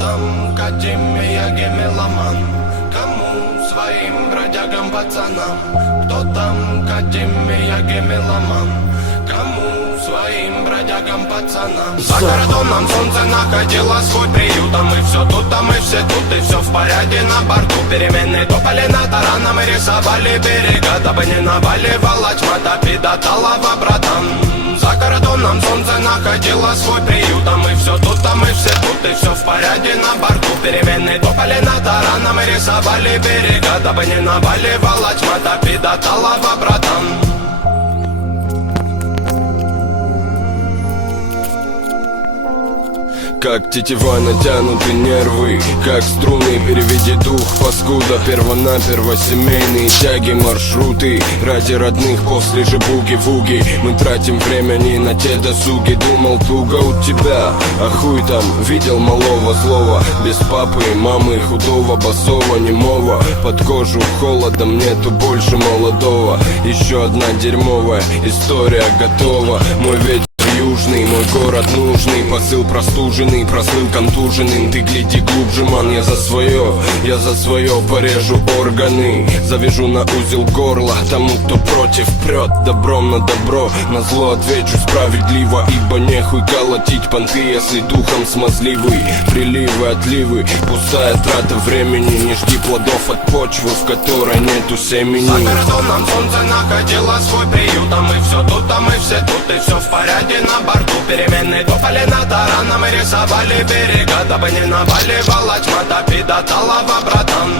там Катиме, Яге, меломан? Кому? Своим бродягам, пацанам. Кто там Катиме, Яге, меломан? Кому? Своим бродягам, пацанам. За кордоном солнце находило свой приют, а мы все тут, а мы все тут, и все в порядке на борту. Перемены топали над тараном и рисовали берега, дабы не наваливала тьма, до талого, братан. За кордоном солнце находило свой приют, а мы все тут, а мы все тут, и все в порядке на борту. Перемены топали над тараном и рисовали берега, дабы не наваливала тьма, до талого, братан. Как тетива натянуты нервы, как струны, переведи дух, паскуда. Первонаперво семейные тяги, маршруты ради родных после же буги-вуги. Мы тратим время не на те досуги. Думал, туго у тебя, а хуй там, видел малого злого. Без папы, мамы, худого, босого, немого. Под кожу холодом нету больше молодого. Еще одна дерьмовая история готова. Мой ветер южный, мой город нужный. Посыл простуженный, прослыл контуженным. Ты гляди глубже, ман, я за свое порежу органы. Завяжу на узел горла тому, кто против прет. Добром на добро, на зло отвечу справедливо. Ибо нехуй колотить понты, если духом смазливый. Приливы, отливы, пустая трата времени. Не жди плодов от почвы, в которой нету семени. За кордоном солнце находило свой приют, а мы все тут, а мы все тут, и все в порядке на борту. Перемены топали над тараном и рисовали берега, дабы не наваливала тьма, до талого, братан.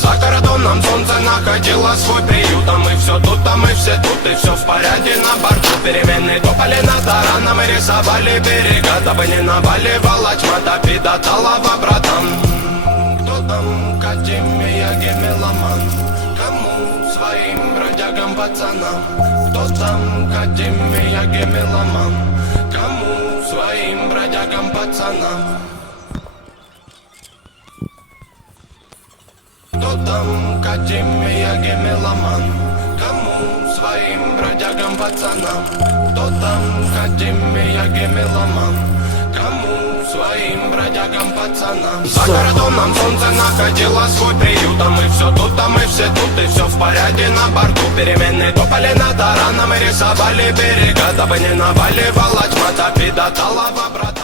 За кордоном солнце находило свой приют, а мы все тут, а мы все тут, и все в порядке на борту. Перемены топали над тараном и рисовали берега, дабы не наваливала тьма, до талого, братан. Кто там Катиме, Яге, меломан? Кому? Своим бродягам, пацанам. Кто там Катиме, Яге, меломан? Кому? Своим бродягам, пацанам. Кто там Катиме, Яге, меломан? Кому? Своим бродягам, пацанам. Кто там Катиме, Яге, меломан? Кому? Своим бродягам, пацанам. За кордоном солнце находило свой приют, а мы все тут, а мы все тут, и все в порядке на борту. Перемены топали над тараном и рисовали берега, дабы не наваливала тьма, до талого, брат.